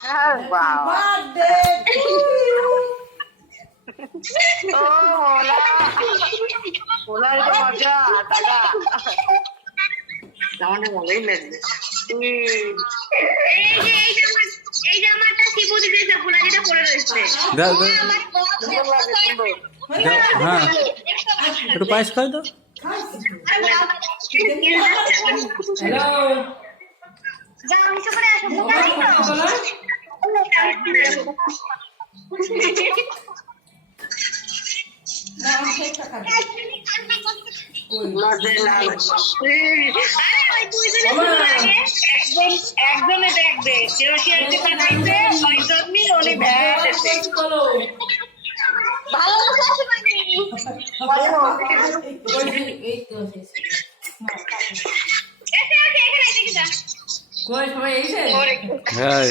Oh, wow. Birthday to you. Oh, hola. Hola, itu মজা দাদা আমাদের ভালোই লাগবে এই জামাটা শিবু দিতেছে ফুলা যেটা পরে রয়েছে দাও দাও সুন্দর লাগে সুন্দর হ্যাঁ একটু পায়েস খাই তো Hello. যাও নিচে করে আসো লজে লাল আরে ওই দুইজনে লাগে একজনে দেখবে কেউ শেয়ারতে পাঠাইছে ওই জন্যই ওনি দেখতেছে ভালো আছে মানে এসে এখানে দেখি যা হ্যাঁ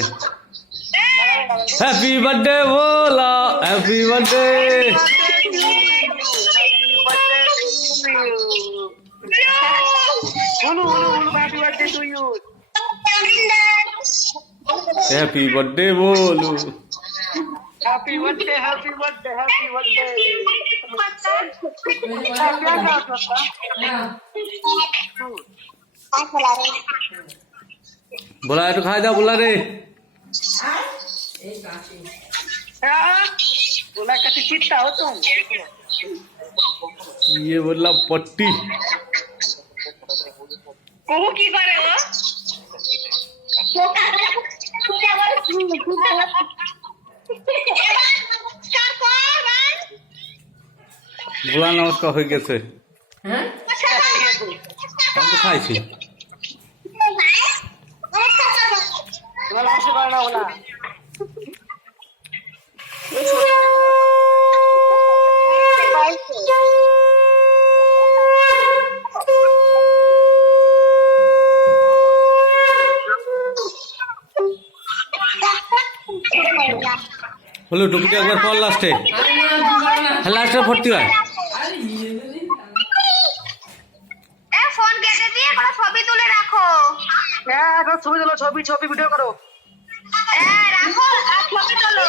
হ্যাপি বার্থডে বলো হ্যাপি বার্থডে হলু হলু হলু happy birthday to you happy birthday বলো happy birthday happy birthday happy birthday बोला একটু খাই দাও बोला রে बोला कैसे चिट्टा हो तुम ये बोला पट्टी কোহু কি করে ও बोला नमस्कार হয়ে গেছে আমি তো খাইছি तुम्हारा ऐसे करना बोला বলো টুপিটা একবার পর লাস্টে লাস্টে ভর্তি হয় এ ফোন কেটে দিয়ে কোনো ছবি তুলে রাখো ছবি তোলো ছবি ছবি ভিডিও করো রাখো আর ছবি তোলো